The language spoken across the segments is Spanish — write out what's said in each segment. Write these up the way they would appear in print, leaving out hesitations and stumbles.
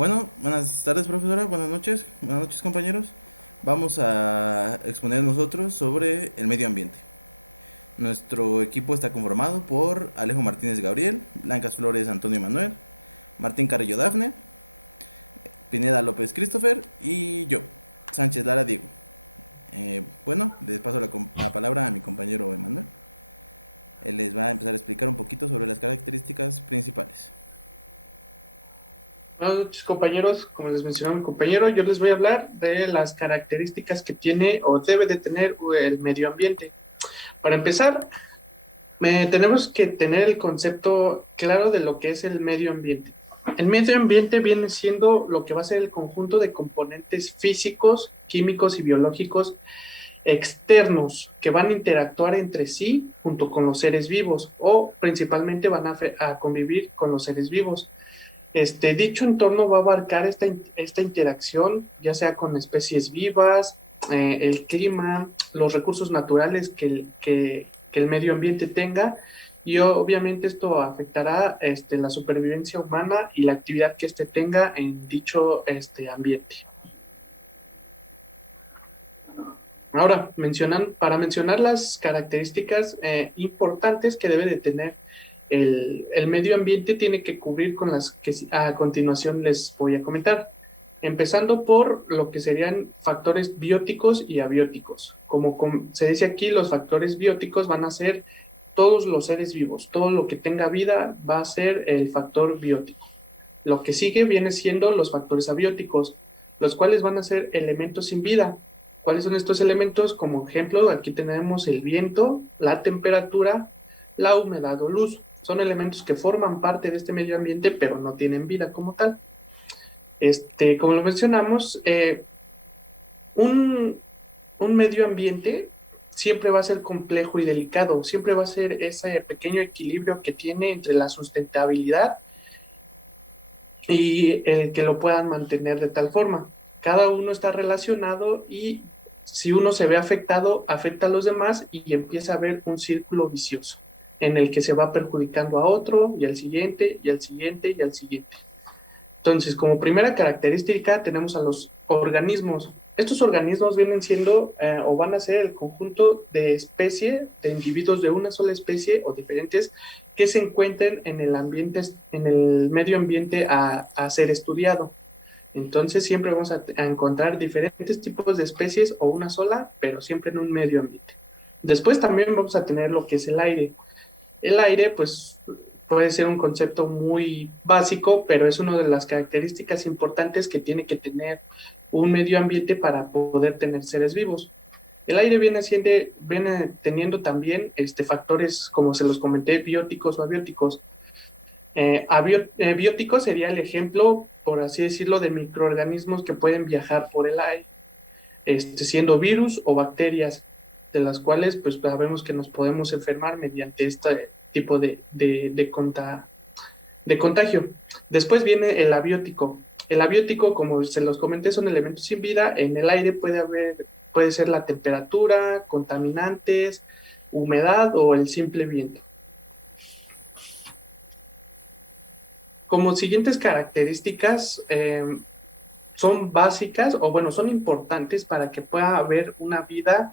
Bueno, buenas tardes, profesora. Buenas noches, compañeros. Vamos a exponer nosotros sobre el medio ambiente. Nuestro equipo está conformado por Alejo Martínez Gabriel, Blancas Flores Antonio Manuel, Martín Carrillo Dafne, Pineda López Christopher y yo, Sánchez Lara Diego. Bueno, les paso la palabra a mi compañero Emanuel. Él les va a empezar a explicar un poquito sobre las características principales. Buenas noches, compañeros. Como les mencionó mi compañero, yo les voy a hablar de las características que tiene o debe de tener el medio ambiente. Para empezar, tenemos que tener el concepto claro de lo que es el medio ambiente. El medio ambiente viene siendo lo que va a ser el conjunto de componentes físicos, químicos y biológicos externos que van a interactuar entre sí junto con los seres vivos o principalmente van a convivir con los seres vivos. Dicho entorno va a abarcar esta interacción, ya sea con especies vivas, el clima, los recursos naturales que el medio ambiente tenga, y obviamente esto afectará la supervivencia humana y la actividad que éste tenga en dicho ambiente. Ahora, para mencionar las características importantes que debe de tener el medio ambiente, tiene que cubrir con las que a continuación les voy a comentar. Empezando por lo que serían factores bióticos y abióticos. Como se dice aquí, los factores bióticos van a ser todos los seres vivos, todo lo que tenga vida va a ser el factor biótico. Lo que sigue viene siendo los factores abióticos, los cuales van a ser elementos sin vida. ¿Cuáles son estos elementos? Como ejemplo, aquí tenemos el viento, la temperatura, la humedad o luz. Son elementos que forman parte de este medio ambiente, pero no tienen vida como tal. Como lo mencionamos, un, un medio ambiente siempre va a ser complejo y delicado, siempre va a ser ese pequeño equilibrio que tiene entre la sustentabilidad y el que lo puedan mantener de tal forma. Cada uno está relacionado y si uno se ve afectado, afecta a los demás y empieza a haber un círculo vicioso en el que se va perjudicando a otro y al siguiente y al siguiente y al siguiente. Entonces, como primera característica tenemos a los organismos. Estos organismos vienen siendo o van a ser el conjunto de especie, de individuos de una sola especie o diferentes que se encuentren en el ambiente, en el medio ambiente a ser estudiado. Entonces siempre vamos a encontrar diferentes tipos de especies o una sola, pero siempre en un medio ambiente. Después también vamos a tener lo que es el aire. El aire, pues, puede ser un concepto muy básico, pero es una de las características importantes que tiene que tener un medio ambiente para poder tener seres vivos. El aire viene teniendo también factores, como se los comenté, bióticos o abióticos. Bióticos sería el ejemplo, por así decirlo, de microorganismos que pueden viajar por el aire, siendo virus o bacterias, de las cuales pues sabemos que nos podemos enfermar mediante este tipo de contagio. Después viene el abiótico. El abiótico, como se los comenté, son elementos sin vida. En el aire puede ser la temperatura, contaminantes, humedad o el simple viento. Como siguientes características, son básicas o bueno, son importantes para que pueda haber una vida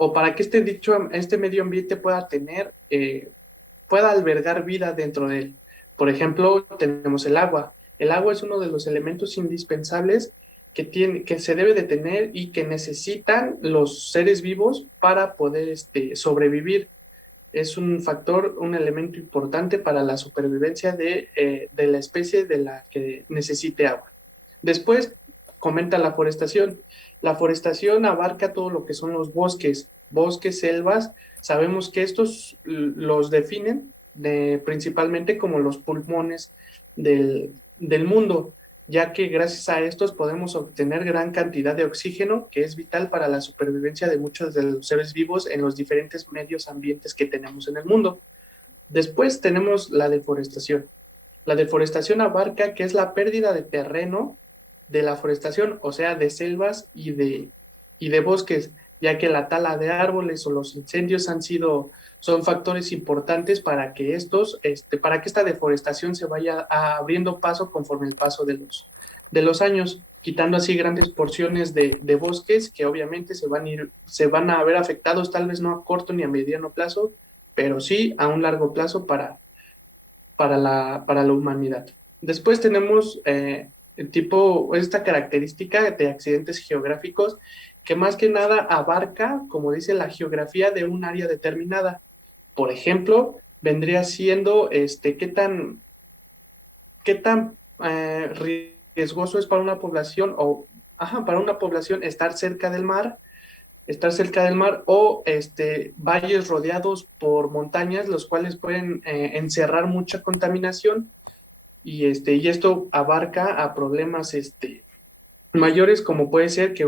o para que este medio ambiente pueda albergar vida dentro de él. Por ejemplo, tenemos el agua. El agua es uno de los elementos indispensables que se debe de tener y que necesitan los seres vivos para poder sobrevivir. Es un factor, un elemento importante para la supervivencia de la especie de la que necesite agua. Después comenta la forestación. La forestación abarca todo lo que son los bosques, selvas. Sabemos que estos los definen principalmente como los pulmones del mundo, ya que gracias a estos podemos obtener gran cantidad de oxígeno, que es vital para la supervivencia de muchos de los seres vivos en los diferentes medios ambientes que tenemos en el mundo. Después tenemos la deforestación. La deforestación abarca que es la pérdida de terreno de la forestación, o sea, de selvas y de bosques, ya que la tala de árboles o los incendios han sido son factores importantes para que para que esta deforestación se vaya abriendo paso conforme el paso de los años, quitando así grandes porciones de bosques que obviamente se van a ver afectados, tal vez no a corto ni a mediano plazo, pero sí a un largo plazo para la humanidad. Después tenemos esta característica de accidentes geográficos que más que nada abarca, como dice la geografía de un área determinada. Por ejemplo, vendría siendo qué tan riesgoso es para una población para una población estar cerca del mar o valles rodeados por montañas, los cuales pueden encerrar mucha contaminación y esto abarca a problemas mayores, como puede ser que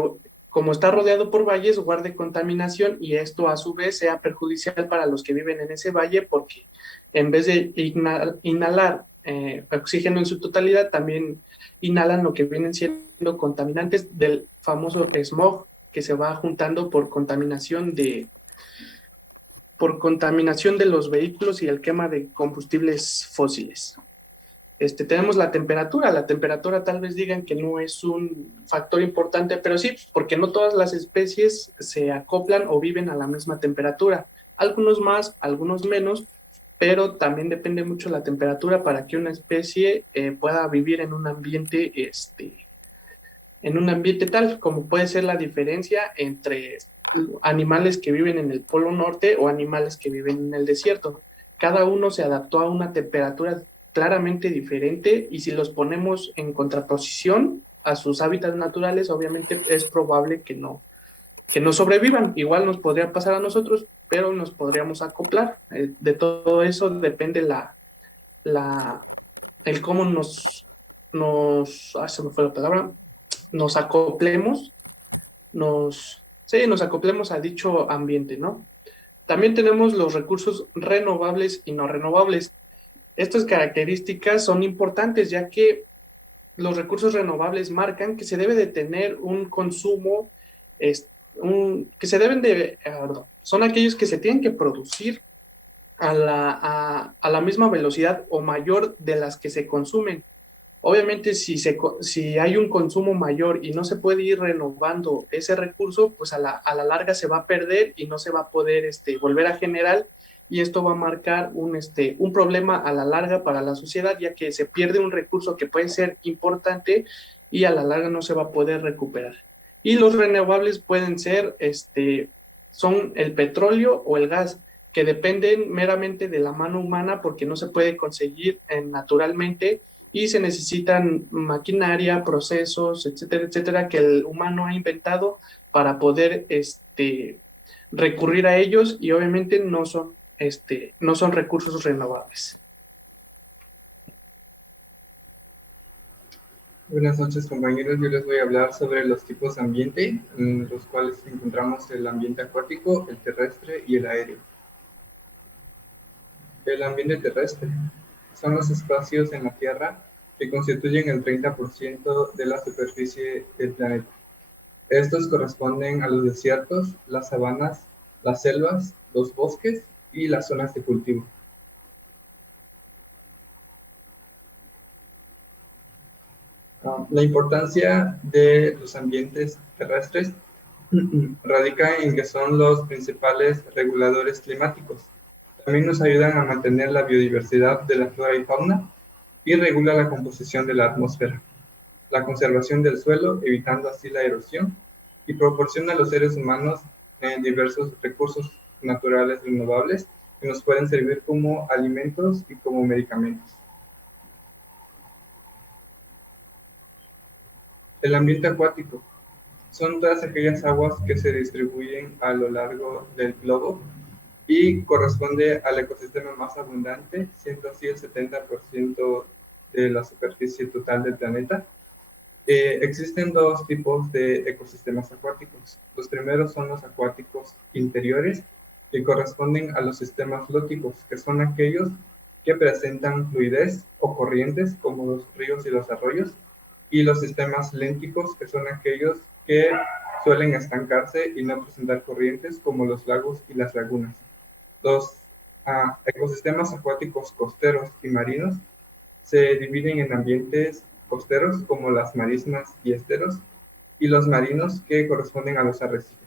como está rodeado por valles guarde contaminación y esto a su vez sea perjudicial para los que viven en ese valle porque en vez de inhalar oxígeno en su totalidad, también inhalan lo que vienen siendo contaminantes del famoso smog que se va juntando por contaminación de los vehículos y el quema de combustibles fósiles. Tenemos la temperatura tal vez digan que no es un factor importante, pero sí, porque no todas las especies se acoplan o viven a la misma temperatura, algunos más, algunos menos, pero también depende mucho la temperatura para que una especie pueda vivir en un ambiente tal, como puede ser la diferencia entre animales que viven en el Polo Norte o animales que viven en el desierto. Cada uno se adaptó a una temperatura claramente diferente y si los ponemos en contraposición a sus hábitats naturales, obviamente es probable que no sobrevivan. Igual nos podría pasar a nosotros, pero nos podríamos acoplar. De todo eso depende el cómo se me fue la palabra, nos acoplemos, nos acoplemos a dicho ambiente, ¿no? También tenemos los recursos renovables y no renovables. Estas características son importantes ya que los recursos renovables marcan que se debe de tener un consumo, son aquellos que se tienen que producir a la misma velocidad o mayor de las que se consumen. Obviamente si hay un consumo mayor y no se puede ir renovando ese recurso, pues a la larga se va a perder y no se va a poder volver a generar y esto va a marcar un problema a la larga para la sociedad, ya que se pierde un recurso que puede ser importante y a la larga no se va a poder recuperar. Y los renovables pueden ser, son el petróleo o el gas, que dependen meramente de la mano humana porque no se puede conseguir naturalmente y se necesitan maquinaria, procesos, etcétera, etcétera, que el humano ha inventado para poder recurrir a ellos y obviamente no son recursos renovables. Buenas noches, compañeros. Yo les voy a hablar sobre los tipos de ambiente, en los cuales encontramos el ambiente acuático, el terrestre y el aéreo. El ambiente terrestre son los espacios en la Tierra que constituyen el 30% de la superficie del planeta. Estos corresponden a los desiertos, las sabanas, las selvas, los bosques y las zonas de cultivo. La importancia de los ambientes terrestres radica en que son los principales reguladores climáticos. También nos ayudan a mantener la biodiversidad de la flora y fauna y regula la composición de la atmósfera, la conservación del suelo, evitando así la erosión, y proporciona a los seres humanos diversos recursos naturales renovables que nos pueden servir como alimentos y como medicamentos. El ambiente acuático son todas aquellas aguas que se distribuyen a lo largo del globo y corresponde al ecosistema más abundante, siendo así el 70% de la superficie total del planeta. Existen dos tipos de ecosistemas acuáticos. Los primeros son los acuáticos interiores, que corresponden a los sistemas flóticos, que son aquellos que presentan fluidez o corrientes, como los ríos y los arroyos, y los sistemas lénticos, que son aquellos que suelen estancarse y no presentar corrientes, como los lagos y las lagunas. Los ecosistemas acuáticos costeros y marinos se dividen en ambientes costeros como las marismas y esteros y los marinos que corresponden a los arrecifes.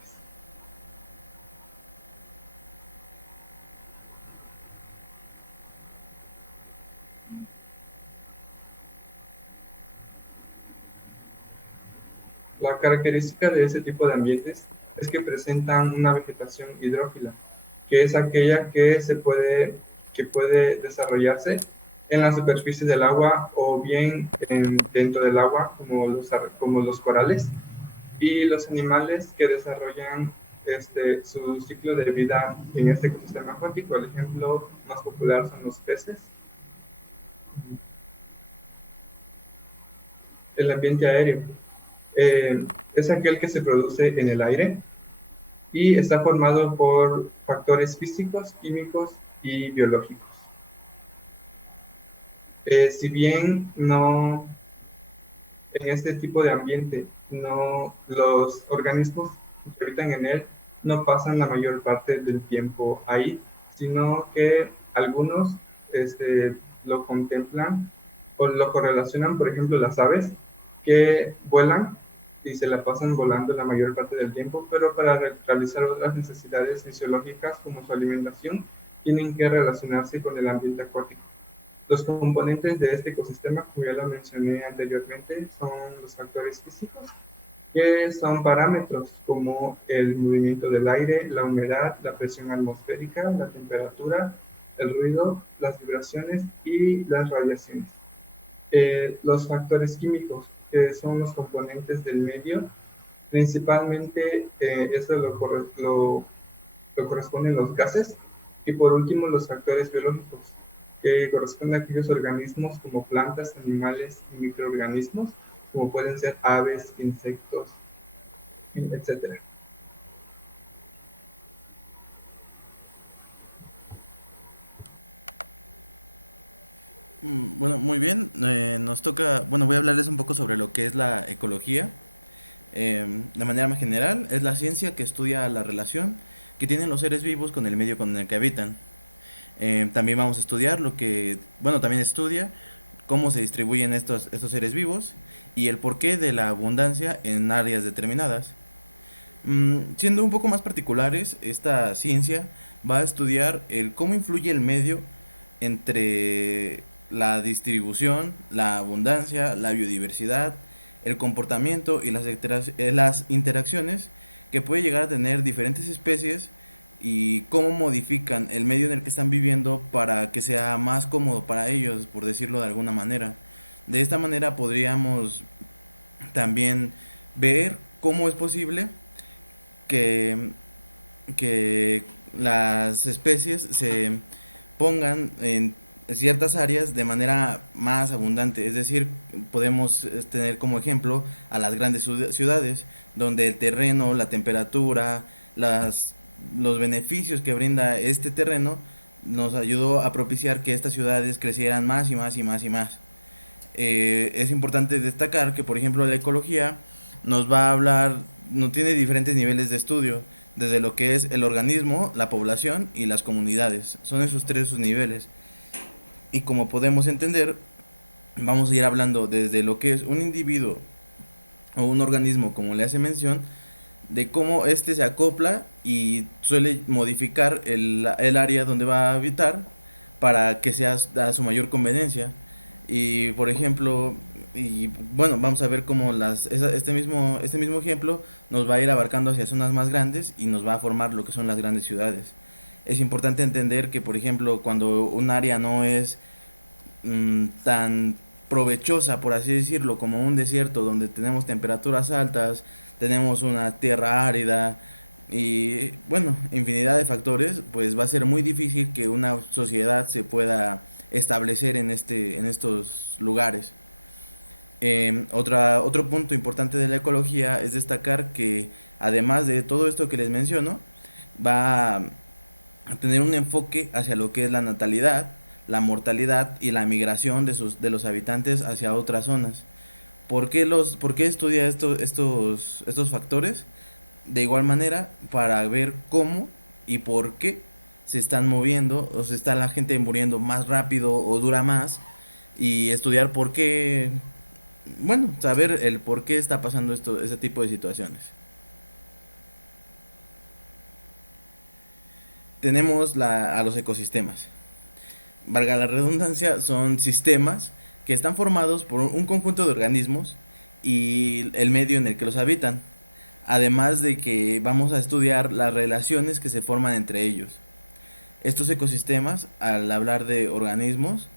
La característica de ese tipo de ambientes es que presentan una vegetación hidrófila, que es aquella que puede desarrollarse en la superficie del agua o bien dentro del agua, como los corales, y los animales que desarrollan su ciclo de vida en este ecosistema acuático. El ejemplo más popular son los peces. El ambiente aéreo es aquel que se produce en el aire y está formado por factores físicos, químicos y biológicos. Si bien no, en este tipo de ambiente, los organismos que habitan en él no pasan la mayor parte del tiempo ahí, sino que algunos lo contemplan o lo correlacionan, por ejemplo, las aves que vuelan y se la pasan volando la mayor parte del tiempo, pero para realizar otras necesidades fisiológicas como su alimentación, tienen que relacionarse con el ambiente acuático. Los componentes de este ecosistema, como ya lo mencioné anteriormente, son los factores físicos, que son parámetros como el movimiento del aire, la humedad, la presión atmosférica, la temperatura, el ruido, las vibraciones y las radiaciones. Los factores químicos, que son los componentes del medio, principalmente eso lo corresponden los gases, y por último los factores biológicos, que corresponden a aquellos organismos como plantas, animales y microorganismos, como pueden ser aves, insectos, etc. Bueno, muy bien. Nos toca, bueno, voy a hablarles un poco sobre lo que es la ecología. De manera más general, es la ciencia que estudia la relación que tienen los seres vivos con el medio con el que habitan. También vamos a estudiar también estudia cómo se distribuyen estos seres vivos y el porqué de la abundancia en áreas determinadas. Siendo un poco más particulares, esta ciencia va a estudiar el cómo influye el medio entre la distribución, la abundancia, la biodiversidad, el comportamiento y las interacciones que puede llegar a tener diferentes especies y cómo modifican el medio en el que están viviendo para que sea más cómodo para ellos, por decirlo de alguna manera. De esta manera podríamos también ver cómo es posible que, que las especies se pongan en ciertas áreas de manera más abundante. Es decir, podemos tener como ejemplo a las grandes ciudades, donde el terreno, la temperatura, los beneficios que brinda este terreno nos ayudó a propiciar que estas ciudades crecieran más y más y más y más. Es importante destacar que, por ejemplo, la ecología nos va a hablar, no tiene diferentes niveles de estudio, desde lo que es el organismo, la población y las comunidades. Son esos tres sus niveles. Y como podemos entender, vamos a ir hablando desde lo que es un individuo o un organismo, como le hace mención, de cómo éste se acopla y suele modificar el área donde va a habitar para que sea a su mayor conveniencia. Y por ejemplo, y bueno, vamos a ver cómo este mismo ejemplo nos va a ir abarcando hacia zonas más grandes y nos va a formar lo que son las grandes ciudades. Es importante entender que, por ejemplo, cuando un área no es tan provechosa, por así decirlo, como un desierto donde tenemos temperaturas altas, tenemos una tierra árida y bueno, infinidad de factores, pues va a ser muy difícil que una sociedad se pueda establecer en estos lugares. Otro punto importante de la ecología es destacar que además de todo esto que les menciono, va a tener un enfoque hacia lo que es la natalidad, la mortalidad y la migración de los habitantes hacia otras zonas. ¿Por qué estudia estos factores? De igual manera, para ver cómo y por qué se están moviendo, o se está la gente muriendo más rápido o dura más, y estudiar por qué, bueno, saber el por qué está pasando ese tipo de situaciones. Tenemos a los ecosistemas. Valga la redundancia, son sistemas que están formados por un conjunto de organismos y el medio en el que los habitan. Además de que vamos a estudiar las relaciones que se forman entre ellos. Estos ecosistemas, al hablar de organismos,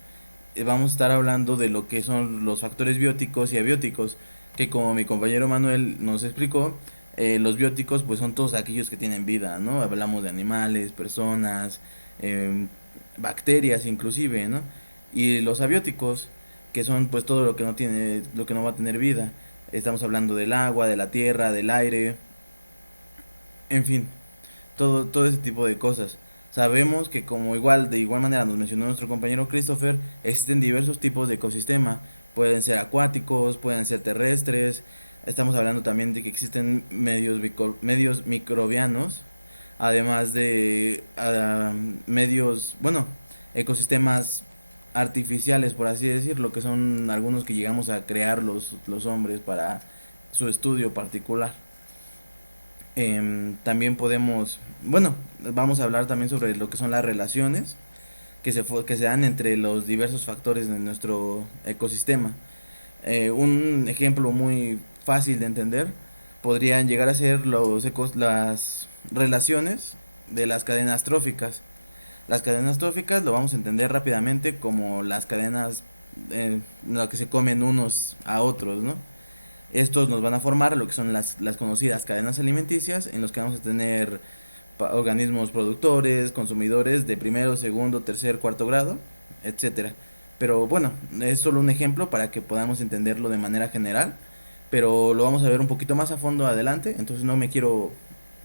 vamos a estar hablando de lo que son los factores bióticos y abióticos, que como mi compañero Manuel nos explicó, los bióticos pues son todos aquellos que tienen vida, ¿no? Hablamos de animales, personas, eh, bacterias inclusive, ¿no? Y los abióticos, que son pues todo lo que no tiene, lo que no va a tener vida. Estamos hablando del agua, de la tierra, del aire, en fin, todo ese tipo de cosas. Sabemos que de igual manera nos mencionó nuestro compañero Christopher, existen diversos tipos de ecosistema. Pueden ser acuáticos, pueden ser terrestres. Estamos hablando también de que existen medios microbianos, además de medios, bueno, ecosistemas artificiales, por así decirlo, que son algunos que llegamos a crear los hombres para su estudio particular. También podemos, bueno, vamos a hablar también sobre lo que son las relaciones que se dan entre los diversos factores de nuestro ecosistema. Un ejemplo muy fácil de entender podrían llegar a ser las relaciones de las cadenas tróficas. Las cadenas tróficas lo vamos a entender rápidamente como las cadenas en las que se comen unos a otros, ¿no? Estos nos van a formar lo que son las conocidas cadenas alimenticias, en los que vamos a tener organismos productores, consumidores de primero, segundo, tercer, cuarto grado, etcétera. Pero bueno, es solo un ejemplo para que podamos entenderlo de manera general, pero lo vamos a ver un poquito más a fondo adelante, entonces no me quiero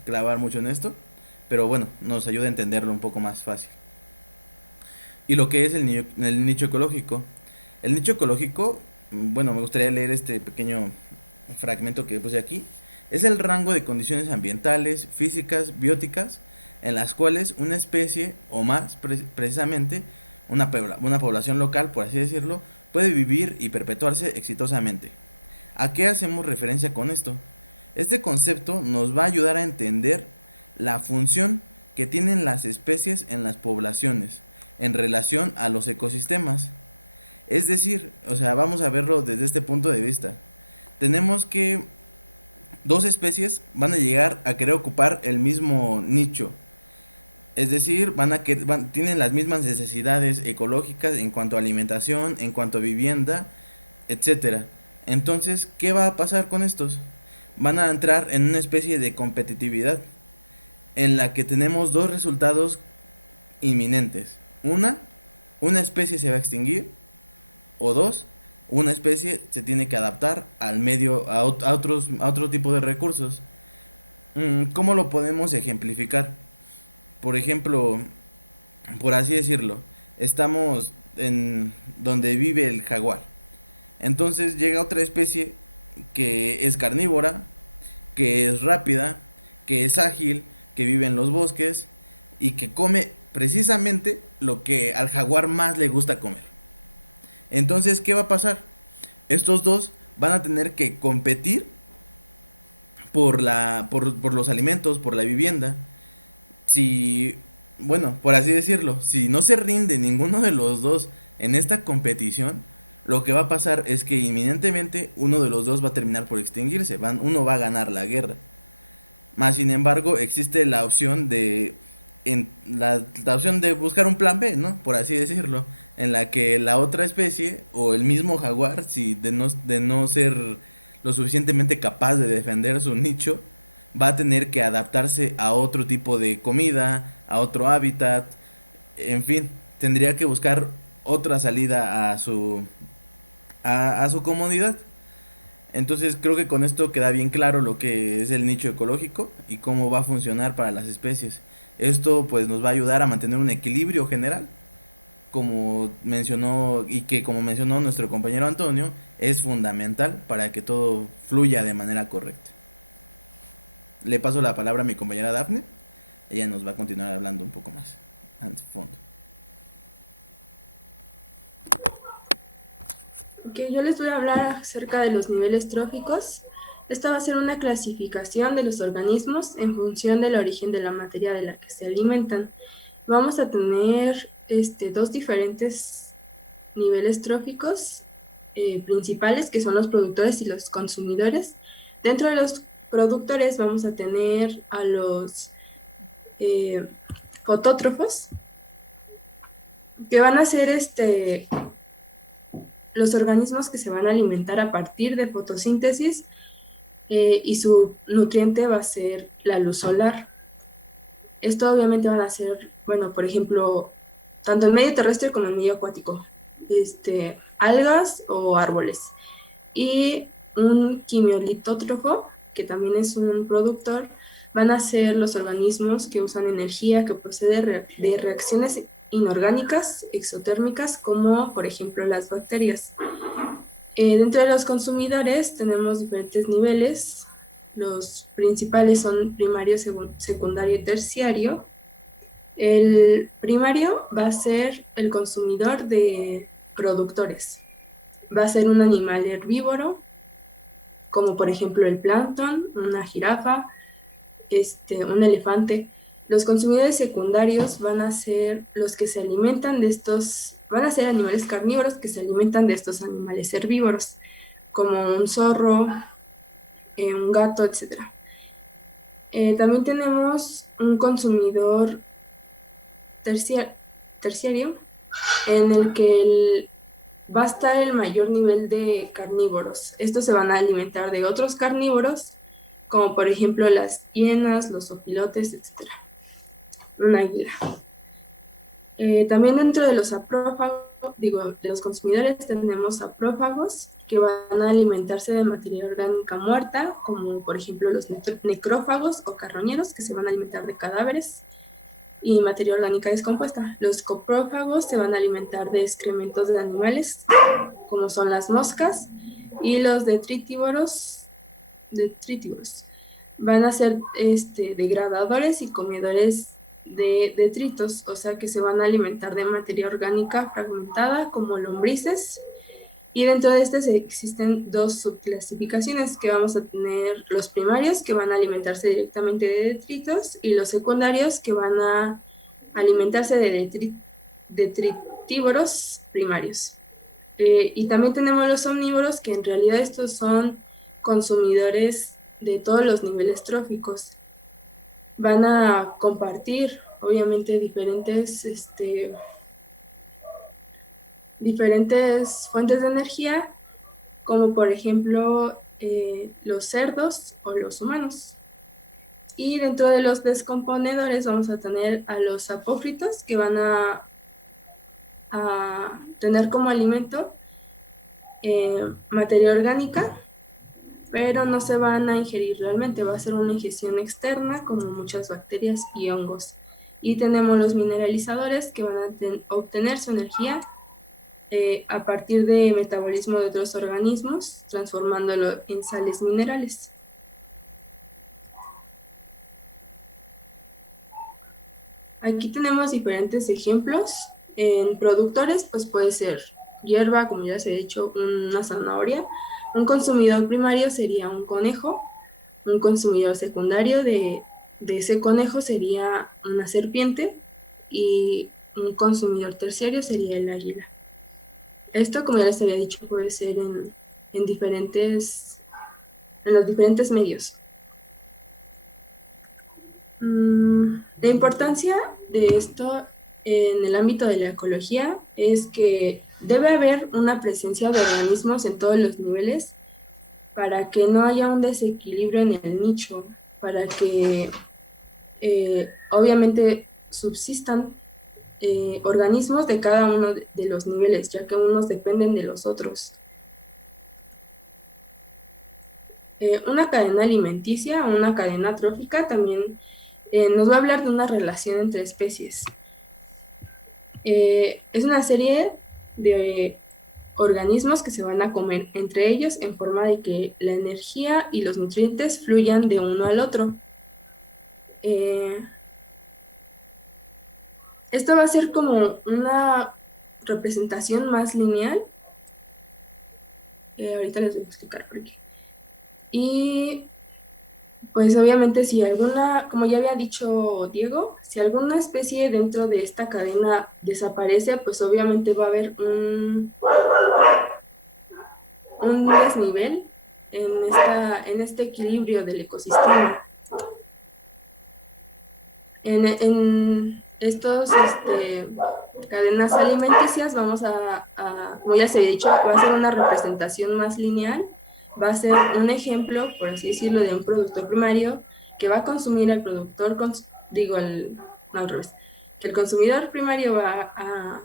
clavar mucho en esto, pero bueno, nos ayuda a entenderlo un poco más fácil. Y lo que es el nicho ecológico. El nicho ecológico, bueno, me gustaría leer este pequeño fragmento que puse aquí. Es el rango de condiciones ambientales, físicas, bióticas, en las cuales una especie o más, precisamente una población local, por así decirlo, puede vivir y perpetuarse exitosamente. ¿A qué hacemos referencia con esto? Este concepto nos va a ayudar a entender la función que tienen las especies en las poblaciones en relación a los ecosistemas. Es decir, o sea, vamos a verlo desde este punto de vista. Tenemos que dos especies van a llegar a querer ocupar el mismo nicho. Es decir, tienen las mismas necesidades ecológicas en cuanto a alimentación, en cuanto a vivienda, etcétera. Entonces, ¿qué va a pasar con estos? Van a entrar en una especie de competitividad en la que tenemos dos resultados inminentes. Una especie se va a extinguir, o dos, una especie se tiene que adaptar al medio, a otro tipo de recursos. ¿Cómo lo podemos ejemplificar? Por ejemplo, por así decirlo, estamos en donde vive el jaguar. Entonces llega otra especie que es carnívora, que es rápida, que es ágil, que vive en los bosques y que come precisamente lo que al jaguar más le gusta comer. Entonces, ¿qué va a pasar? Estos dos van a tener que competir por los alimentos, por la vivienda. Si, bueno, por así decirlo, si no se rinde ninguno de los dos en esta competición, lo que va a pasar es que inminentemente uno de los dos va a terminar por extinguirse, uno va a ganar la guerra. Más sin embargo, existe la opción la opción de buscar un plan B, ¿no? Por así decirlo, en la que la otra especie o el mismo jaguar, si de no ser lo suficientemente capaz de defender su nicho, va a tener que adaptarse a otro tipo de comida, a otro hábitat, en fin, tendría que buscar otra salida a su comodidad. Entonces creo que con esto queda bien claro lo que es el nicho ecológico y cómo va a funcionar para las especies. Esto pues nos va a ayudar a mantener un equilibrio general, como mencionó nuestro compañero Antonio, es fundamental para que todo fluya de manera correcta. Le paso la palabra a mi compañera Dafne, ella nos va a continuar hablando un poco más. antefondo. Ok, yo les voy a hablar acerca de los niveles tróficos. Esta va a ser una clasificación de los organismos en función del origen de la materia de la que se alimentan. Vamos a tener dos diferentes niveles tróficos principales, que son los productores y los consumidores. Dentro de los productores vamos a tener a los fotótrofos, que van a ser los organismos que se van a alimentar a partir de fotosíntesis, y su nutriente va a ser la luz solar. Esto obviamente van a ser, bueno, por ejemplo, tanto en medio terrestre como en medio acuático, algas o árboles. Y un quimiolitótrofo, que también es un productor, van a ser los organismos que usan energía que procede de reacciones inorgánicas exotérmicas, como por ejemplo las bacterias. Dentro de los consumidores tenemos diferentes niveles. Los principales son primario, secundario y terciario. El primario va a ser el consumidor de productores. Va a ser un animal herbívoro, como por ejemplo el plancton, una jirafa, un elefante. Los consumidores secundarios van a ser los que se alimentan de estos, van a ser animales carnívoros que se alimentan de estos animales herbívoros, como un zorro, un gato, etc. También tenemos un consumidor terciario, en el que va a estar el mayor nivel de carnívoros. Estos se van a alimentar de otros carnívoros, como por ejemplo las hienas, los opilotes, etc. Un águila. También dentro de los de los consumidores tenemos saprófagos, que van a alimentarse de materia orgánica muerta, como por ejemplo los necrófagos o carroñeros, que se van a alimentar de cadáveres y materia orgánica descompuesta. Los coprófagos se van a alimentar de excrementos de animales, como son las moscas, y los detrítivores van a ser degradadores y comedores de detritos, o sea que se van a alimentar de materia orgánica fragmentada, como lombrices. Y dentro de estas existen dos subclasificaciones, que vamos a tener los primarios, que van a alimentarse directamente de detritos, y los secundarios, que van a alimentarse de detritívoros primarios. Y también tenemos los omnívoros, que en realidad estos son consumidores de todos los niveles tróficos. Van a compartir, obviamente, diferentes fuentes de energía, como por ejemplo los cerdos o los humanos. Y dentro de los descomponedores vamos a tener a los apófitos, que van a tener como alimento materia orgánica, pero no se van a ingerir realmente, va a ser una ingestión externa, como muchas bacterias y hongos. Y tenemos los mineralizadores, que van a obtener su energía a partir de metabolismo de otros organismos, transformándolo en sales minerales. Aquí tenemos diferentes ejemplos. En productores, pues puede ser hierba, como ya se ha dicho, una zanahoria. Un consumidor primario sería un conejo. Un consumidor secundario de ese conejo sería una serpiente. Y un consumidor terciario sería el águila. Esto, como ya les había dicho, puede ser en los diferentes medios. La importancia de esto en el ámbito de la ecología es que debe haber una presencia de organismos en todos los niveles, para que no haya un desequilibrio en el nicho, para que obviamente subsistan organismos de cada uno de los niveles, ya que unos dependen de los otros. Una cadena alimenticia o una cadena trófica también nos va a hablar de una relación entre especies. Es una serie de organismos que se van a comer entre ellos, en forma de que la energía y los nutrientes fluyan de uno al otro. Esto va a ser como una representación más lineal. Ahorita les voy a explicar por qué. Y pues obviamente si alguna, como ya había dicho Diego, si alguna especie dentro de esta cadena desaparece, pues obviamente va a haber un desnivel en este equilibrio del ecosistema. En estos cadenas alimenticias vamos como ya se ha dicho, va a ser una representación más lineal, va a ser un ejemplo, por así decirlo, de un productor primario que va a consumir al productor, al revés, que el consumidor primario va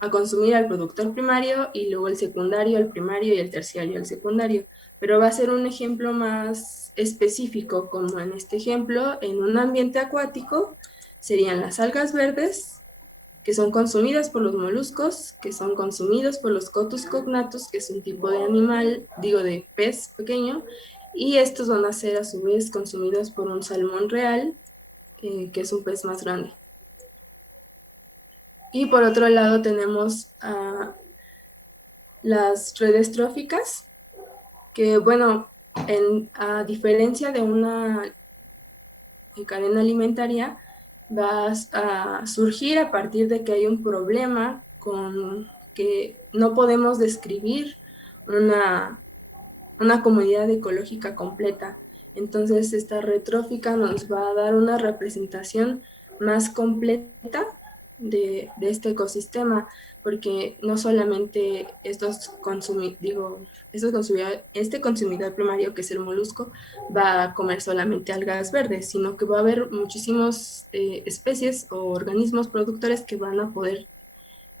a consumir al productor primario y luego el secundario al primario y el terciario al secundario. Pero va a ser un ejemplo más específico, como en este ejemplo, en un ambiente acuático serían las algas verdes, que son consumidas por los moluscos, que son consumidos por los Cotus cognatus, que es un tipo de animal, de pez pequeño, y estos van a ser a su vez consumidos por un salmón real, que es un pez más grande. Y por otro lado tenemos las redes tróficas, que bueno, a diferencia de una cadena alimentaria, va a surgir a partir de que hay un problema con que no podemos describir una comunidad ecológica completa. Entonces esta red trófica nos va a dar una representación más completa de este ecosistema, porque no solamente este consumidor primario, que es el molusco, va a comer solamente algas verdes, sino que va a haber muchísimas especies o organismos productores que van a poder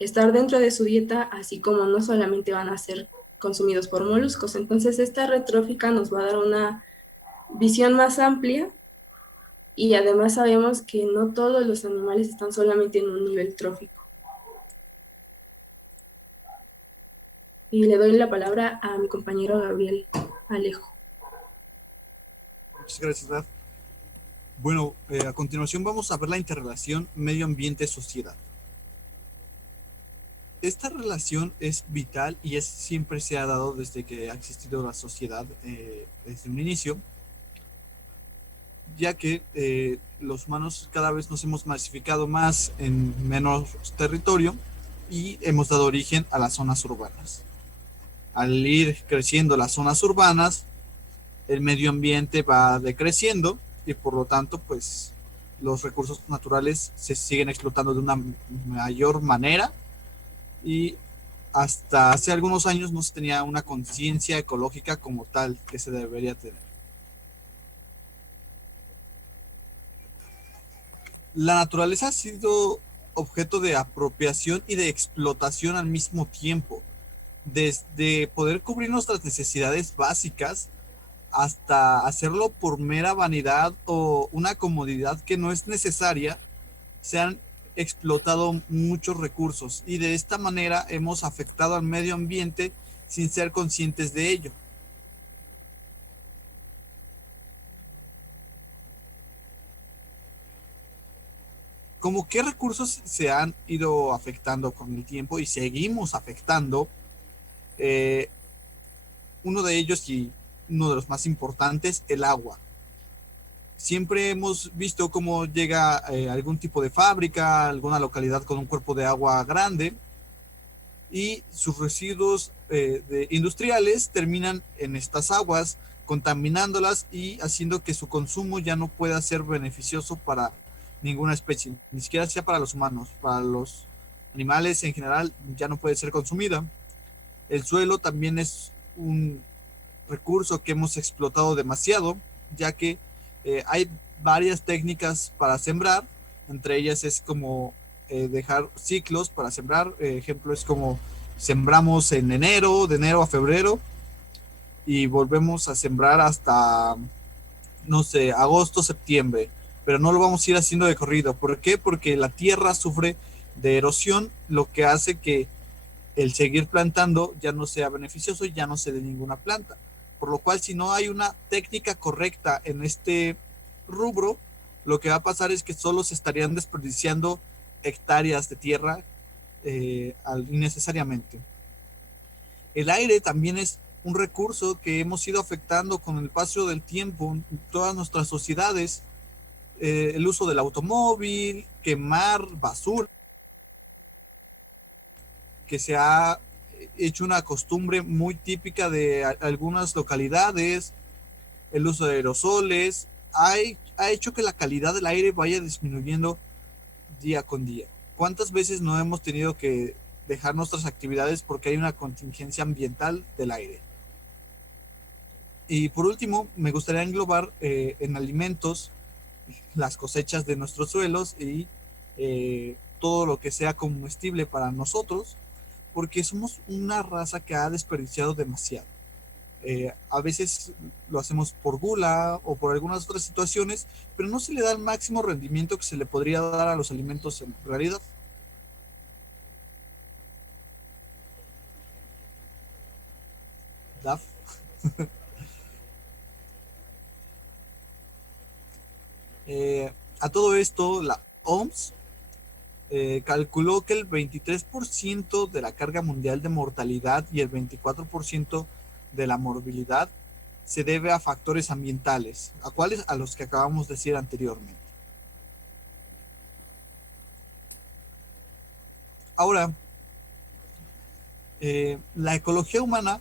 estar dentro de su dieta, así como no solamente van a ser consumidos por moluscos. Entonces esta red trófica nos va a dar una visión más amplia, y además sabemos que no todos los animales están solamente en un nivel trófico. Y le doy la palabra a mi compañero Gabriel Alejo. Muchas gracias, Dad. Bueno, a continuación vamos a ver la interrelación medio ambiente-sociedad. Esta relación es vital y siempre se ha dado desde que ha existido la sociedad, desde un inicio, ya que los humanos cada vez nos hemos masificado más en menos territorio y hemos dado origen a las zonas urbanas. Al ir creciendo las zonas urbanas, el medio ambiente va decreciendo y por lo tanto pues los recursos naturales se siguen explotando de una mayor manera, y hasta hace algunos años no se tenía una conciencia ecológica como tal que se debería tener. La naturaleza ha sido objeto de apropiación y de explotación al mismo tiempo, desde poder cubrir nuestras necesidades básicas hasta hacerlo por mera vanidad o una comodidad que no es necesaria. Se han explotado muchos recursos y de esta manera hemos afectado al medio ambiente sin ser conscientes de ello. ¿Cómo qué recursos se han ido afectando con el tiempo y seguimos afectando? Uno de ellos, y uno de los más importantes, el agua. Siempre hemos visto cómo llega algún tipo de fábrica, alguna localidad con un cuerpo de agua grande, y sus residuos industriales terminan en estas aguas, contaminándolas y haciendo que su consumo ya no pueda ser beneficioso para ninguna especie, ni siquiera sea para los humanos, para los animales en general ya no puede ser consumida. El suelo también es un recurso que hemos explotado demasiado, ya que hay varias técnicas para sembrar, entre ellas es como dejar ciclos para sembrar. Ejemplo es como sembramos en enero, de enero a febrero, y volvemos a sembrar hasta, no sé, agosto, septiembre, pero no lo vamos a ir haciendo de corrido. ¿Por qué? Porque la tierra sufre de erosión, lo que hace que el seguir plantando ya no sea beneficioso y ya no se dé ninguna planta. Por lo cual, si no hay una técnica correcta en este rubro, lo que va a pasar es que solo se estarían desperdiciando hectáreas de tierra innecesariamente. El aire también es un recurso que hemos ido afectando con el paso del tiempo en todas nuestras sociedades. El uso del automóvil, quemar basura, que se ha hecho una costumbre muy típica de algunas localidades, el uso de aerosoles, ha hecho que la calidad del aire vaya disminuyendo día con día. ¿Cuántas veces no hemos tenido que dejar nuestras actividades porque hay una contingencia ambiental del aire? Y por último, me gustaría englobar en alimentos las cosechas de nuestros suelos y todo lo que sea comestible para nosotros, porque somos una raza que ha desperdiciado demasiado. A veces lo hacemos por gula o por algunas otras situaciones, pero no se le da el máximo rendimiento que se le podría dar a los alimentos en realidad. ¿Daf? A todo esto, la OMS calculó que el 23% de la carga mundial de mortalidad y el 24% de la morbilidad se debe a factores ambientales, a cuáles a los que acabamos de decir anteriormente. Ahora, la ecología humana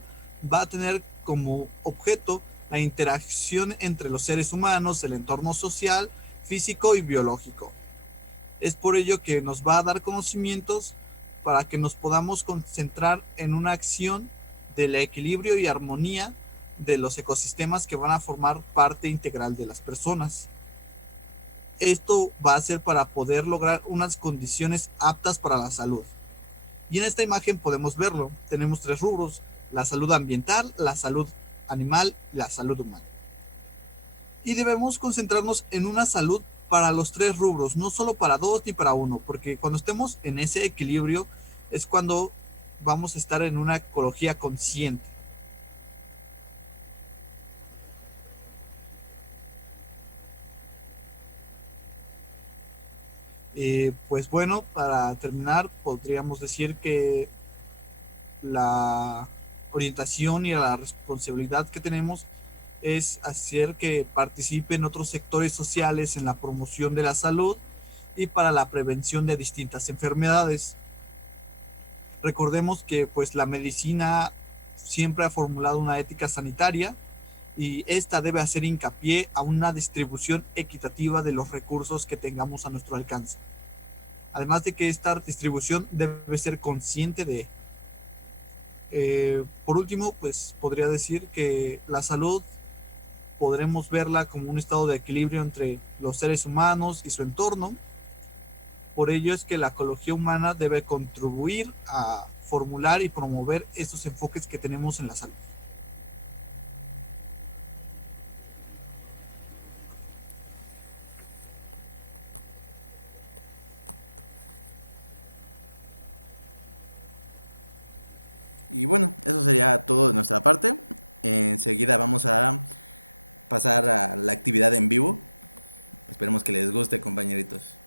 va a tener como objeto la interacción entre los seres humanos, el entorno social, físico y biológico. Es por ello que nos va a dar conocimientos para que nos podamos concentrar en una acción del equilibrio y armonía de los ecosistemas que van a formar parte integral de las personas. Esto va a ser para poder lograr unas condiciones aptas para la salud. Y en esta imagen podemos verlo. Tenemos 3 rubros: la salud ambiental, la salud animal, la salud humana. Y debemos concentrarnos en una salud para los 3 rubros, no solo para 2 ni para 1, porque cuando estemos en ese equilibrio es cuando vamos a estar en una ecología consciente. Pues bueno, para terminar, podríamos decir que la orientación y la responsabilidad que tenemos es hacer que participen otros sectores sociales en la promoción de la salud y para la prevención de distintas enfermedades. Recordemos que pues la medicina siempre ha formulado una ética sanitaria y esta debe hacer hincapié a una distribución equitativa de los recursos que tengamos a nuestro alcance. Además de que esta distribución debe ser consciente de. Por último, pues podría decir que la salud podremos verla como un estado de equilibrio entre los seres humanos y su entorno. Por ello es que la ecología humana debe contribuir a formular y promover estos enfoques que tenemos en la salud. Y bueno, eso sería todo de nuestra parte. Enseguida vamos a pasar a la actividad en vivo. Esperemos que les guste, compañeritos.